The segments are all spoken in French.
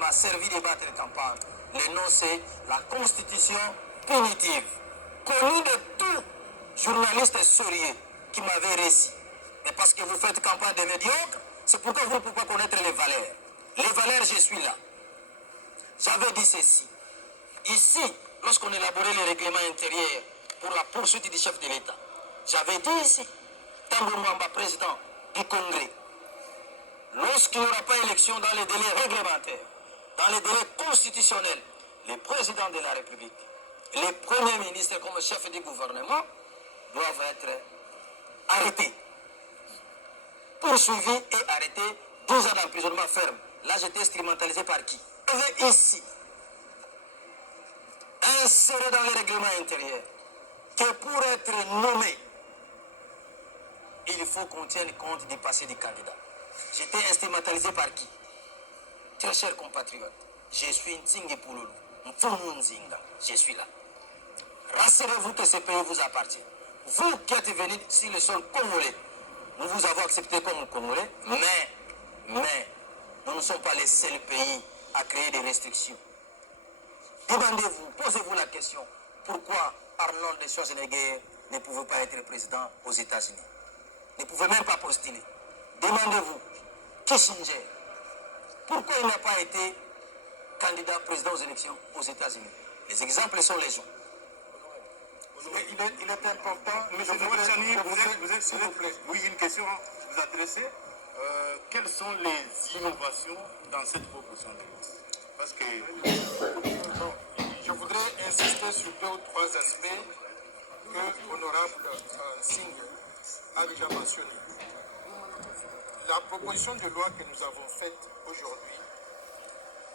m'a servi de battre de campagne. Le nom, c'est la Constitution punitive, connue de tout journaliste sérieux qui m'avait réussi. Mais parce que vous faites campagne de médiocre, c'est pourquoi vous ne pouvez pas connaître les valeurs. Les valeurs, je suis là. J'avais dit ceci. Ici, lorsqu'on élaborait les règlements intérieurs pour la poursuite du chef de l'État, j'avais dit ici, Tango Mwamba, président du Congrès, lorsqu'il n'y aura pas élection dans les délais réglementaires, dans les délais constitutionnels, les présidents de la République, les premiers ministres comme chef du gouvernement doivent être arrêtés, poursuivis et arrêtés, 12 ans d'emprisonnement ferme. Là, j'étais instrumentalisé par qui? Ici, inséré dans les règlements intérieurs, que pour être nommé, il faut qu'on tienne compte du passé du candidat. J'étais instrumentalisé par qui? Très chers compatriotes, je suis Ntingue Pouloulou, Mfununzinga, je suis là. Rassurez-vous que ce pays vous appartient. Vous qui êtes venus sur le sol congolais, nous vous avons accepté comme Congolais, mais nous ne sommes pas les seuls pays à créer des restrictions. Demandez-vous, posez-vous la question, pourquoi Arnold Schwarzenegger ne pouvait pas être président aux États-Unis? Ne pouvait même pas postuler. Demandez-vous, Kissinger, pourquoi il n'a pas été candidat président aux élections aux États-Unis? Les exemples sont légion. Il est important, monsieur Mouachani, s'il vous plaît. Oui, une question à vous adresser. Quelles sont les innovations dans cette proposition de loi? Parce que je voudrais insister sur 2 ou 3 aspects que l'honorable Singh a déjà mentionné. La proposition de loi que nous avons faite aujourd'hui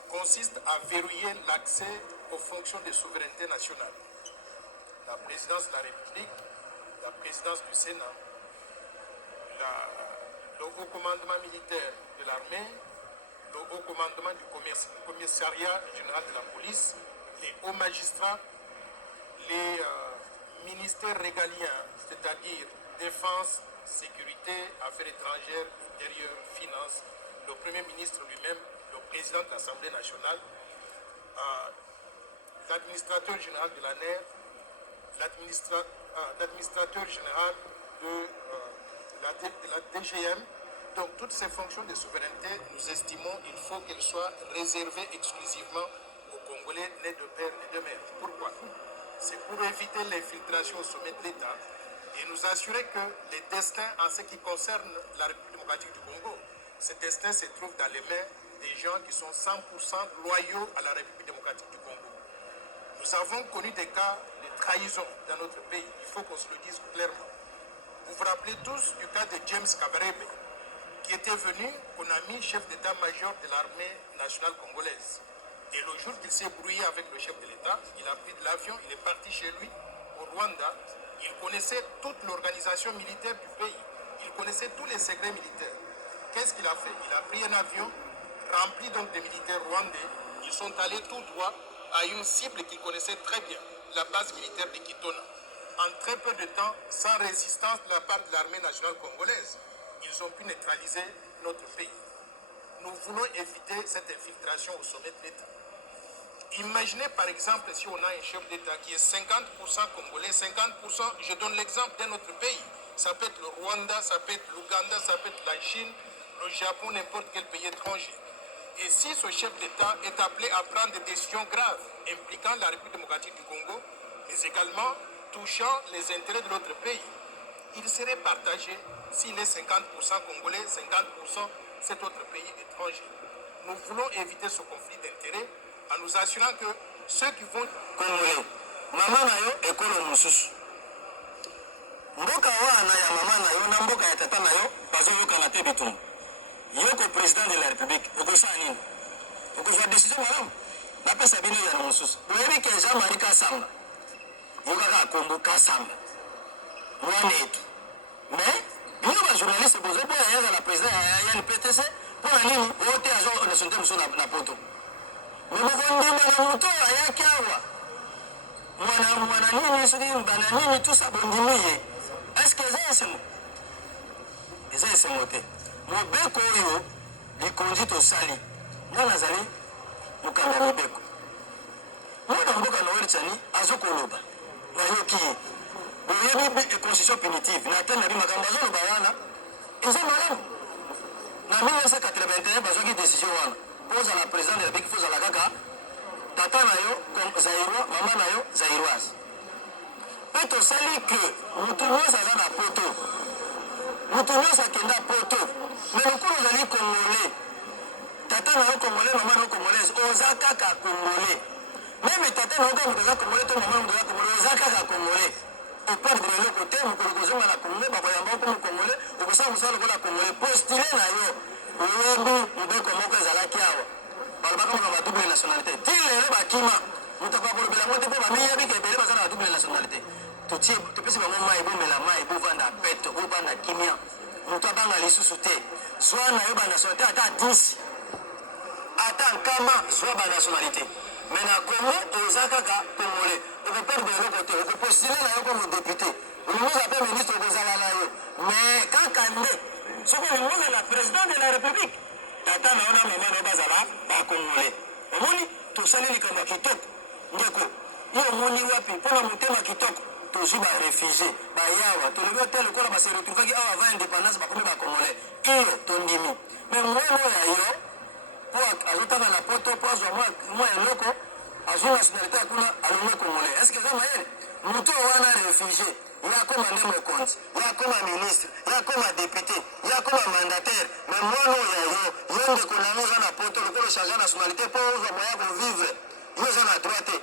consiste à verrouiller l'accès aux fonctions de souveraineté nationale. La présidence de la République, la présidence du Sénat, le haut commandement militaire de l'armée, le haut commandement du commissariat général de la police, les hauts magistrats, les ministères régaliens, c'est-à-dire défense, sécurité, affaires étrangères, intérieur, finances, le Premier ministre lui-même, le président de l'Assemblée nationale, l'administrateur général de l'ANER, l'administrateur général de la DGM. Donc toutes ces fonctions de souveraineté, nous estimons qu'il faut qu'elles soient réservées exclusivement aux Congolais nés de père et de mère. Pourquoi? C'est pour éviter l'infiltration au sommet de l'État et nous assurer que les destins en ce qui concerne la République démocratique du Congo, ces destins se trouvent dans les mains des gens qui sont 100% loyaux à la République démocratique du Congo. Nous avons connu des cas de trahison dans notre pays, il faut qu'on se le dise clairement. Vous vous rappelez tous du cas de James Kabarebe, qui était venu, qu'on a mis chef d'état-major de l'armée nationale congolaise. Et le jour qu'il s'est brouillé avec le chef de l'État, il a pris de l'avion, il est parti chez lui, au Rwanda. Il connaissait toute l'organisation militaire du pays. Il connaissait tous les secrets militaires. Qu'est-ce qu'il a fait? Il a pris un avion rempli donc de militaires rwandais. Ils sont allés tout droit à une cible qu'ils connaissaient très bien, la base militaire de Kitona. En très peu de temps, sans résistance de la part de l'armée nationale congolaise, ils ont pu neutraliser notre pays. Nous voulons éviter cette infiltration au sommet de l'État. Imaginez par exemple si on a un chef d'État qui est 50% congolais, 50%, je donne l'exemple d'un autre pays. Ça peut être le Rwanda, ça peut être l'Ouganda, ça peut être la Chine, le Japon, n'importe quel pays étranger. Et si ce chef d'État est appelé à prendre des décisions graves impliquant la République démocratique du Congo, mais également touchant les intérêts de notre pays, il serait partagé s'il est 50% congolais, 50% cet autre pays étranger. Nous voulons éviter ce conflit d'intérêts en nous assurant que ceux qui vont... Congolais, maman na yo ekolo mususu. Mboka wana ya mama na yo na mboka ya tata na yo bazoyoka na te bitumba. Yoko président de la République, okosala nini? Okozwa décision malamu. Napesa bino ya mususu. Boyebi ke Jean-Marie Kasamba. Yokaka akombo Kasamba. Mwana etu. Mais bino ba journaliste bozoboya yaza la président ya NPTC mpona nini ote azo nationalité mosusu na poto. Mokondima na moto ayaki awa. Mwana nini soki mbana nini tusa bondimi ye. Est-ce que eza esemo? Eza esemo te. Mobeko oyo likonzi tosali. Mwana azali bazokoloba nayoki boyebi constitution punitive na tene nabi makambo azoloba wana eza malamu na 1981 bazwaki décision wana mpo ozala président de la République fozala kaka tata na yo zairwa mama na yo zairoise mpe tosali ke moto nyonso aza na poto moto nyonso akenda poto me lokolo ozali congolais tata na yo congolais mama na yo congolaise oza kaka congolais meme tata na yo kaka moto aza congolais to mama na moto aza congolais oza kaka congolais operdre eloko te mokolo kozonga na congo bakoyamba oko mokongolais okosala mosala lokola congolais postule na yo oyebi mbeko moko ezalaki awa balobaka moka badouble nationalité ti lelo bakima moto akokolobela yango te mpo bamiyebi ke ebele baza na badouble nationalité topesi bango mai bomela mai bovanda peto bobanda kimia moto abanga lisusu te zwa na yo banationalité ata 10 ata nkama zwa banationalité me na congo oza kaka congolais okoperdre eloko te okopostule na yo komo député olingoza mpe ministre okozala na yo me kaka nde soki olingozala président de la république tata na yo na mama na yo bazala bacongolais omoni tosali likambo ya kitoko ndeko yo omoni wapi mpona motema kitoko tozwi barefugie bayawa tolobi te lokola base retrouvaki awa avant indépendance bakomi bacongolais iyo tondimi me mwana oyo ya yo po azotanga na poto po azwa mwa eloko azwi nationalité ya kuna alonge congolais est ce que eza mayele moto wana refugie yakoma nde mokonzi yakoma ministre yakoma député yakoma mandataire me mwana oyo ya yo ndeko nango oza na poto lokola ochange nationalité mpo ozwa moya kovivre yo oza na droit te